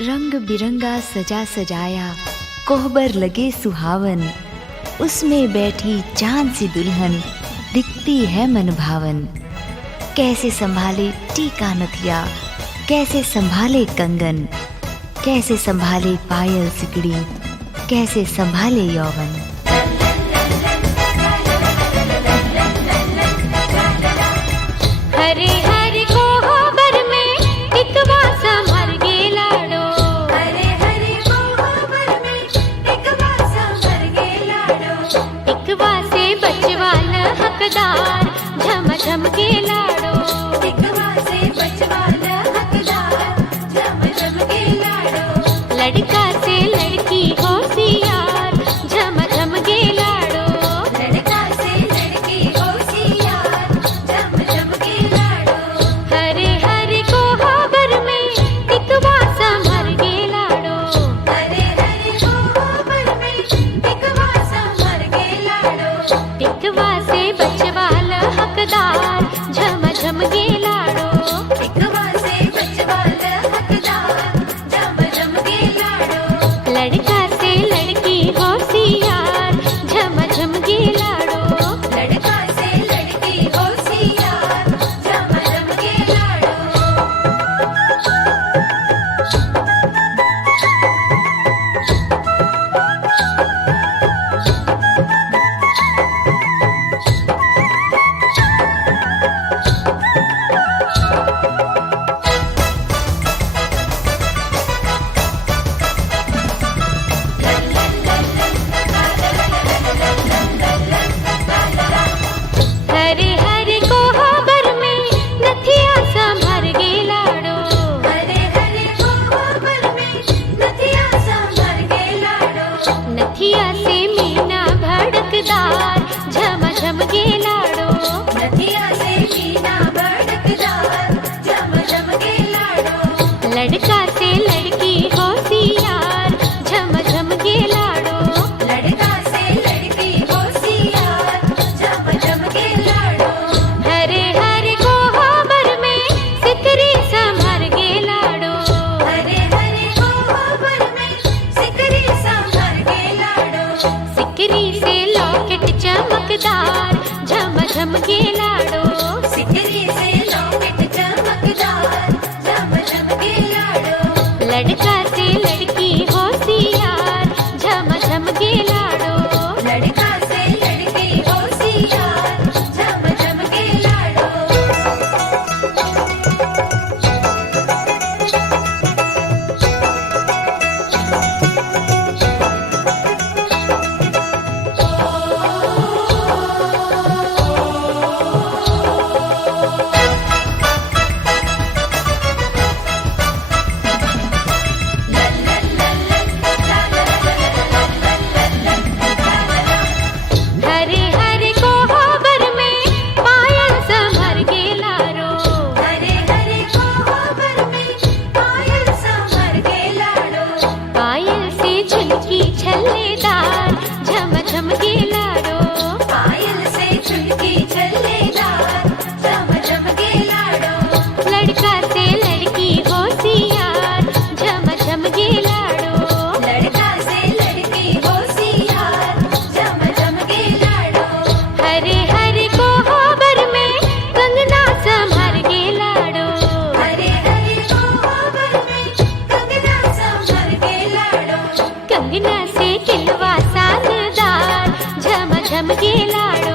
रंग बिरंगा सजा सजाया कोहबर लगे सुहावन, उसमें बैठी चांद सी दुल्हन दिखती है मन भावन। कैसे संभाले टीका नथिया, कैसे संभाले कंगन, कैसे संभाले पायल सिकड़ी, कैसे संभाले यौवन। हरे हरे कोहबर में टिकवा संभर गे लाडो, हरे हरे कोहबर में टिकवा संभर गे लाडो। टिकवा से बचवा न हकदार, झम झम के लाडो, टिकवा से बचवा न हकदार, झम झम के लाडो। लड़का से लड़की होशियार, झम झम के लाडो, लड़का से लड़की होशियार, झम झम के लाडो। हरे हरे कोहबर में टिकवा संभर गे लाडो, हरे हरे कोहबर में टिकवा संभर गे लाडो। टिकवा से बचवा ल हकदार, झम झम गे लाडो, टिकवा से बचवा ल हकदार, झम झम गे लाडो। लड़का से लड़की होशियार, झम झम गे लाडो, लड़का से लड़की होशियार, झम झम गे लाडो। हरे हरे कोहबर में नथिया संभर गे लाडो, हरे हरे कोहबर में नथिया संभर गे लाडो। नथिया से मीना भड़कदार, झम झम गे लाडो, नथिया से मीना भड़कदार, झम झम गे लाडो। लड़का से लड़की होशियार, झम झम गे लाडो, लड़का से लड़की होशियार, झम झम गे लाडो। हरे हरे कोहबर में सिकरी संभर गे लाडो, हरे हरे कोहबर में सिकरी संभर गे लाडो। सिकरी से लॉकेट चमकदार, झम झम गे लाडो, सिकरी से लॉकेट चमकदार, झम झम गे लाडो। लड़का से लड़की होशियार, झम झम गे लाडो, लड़का से लड़की होशियार, झम झम गे लाडो। हरे हरे कोहबर में पायल संभर गे लाडो, हरे हरे कोहबर में पायल संभर गे लाडो। पायल से झुमकी छल्लेदार, झम झम गे लाडो, पायल से झुमकी छल्लेदार, झम झम गे लाडो। लड़का से लड़की होशियार, झम झम गे लाडो, लड़का से लड़की होशियार, झम झम गे लाडो। हरे हरे कोहबर में कंगना संभर गे लाडो, हरे हरे कोहबर में कंगना संभर गे लाडो। कंगना से किलवा सानदार, झम झम गे लाडो,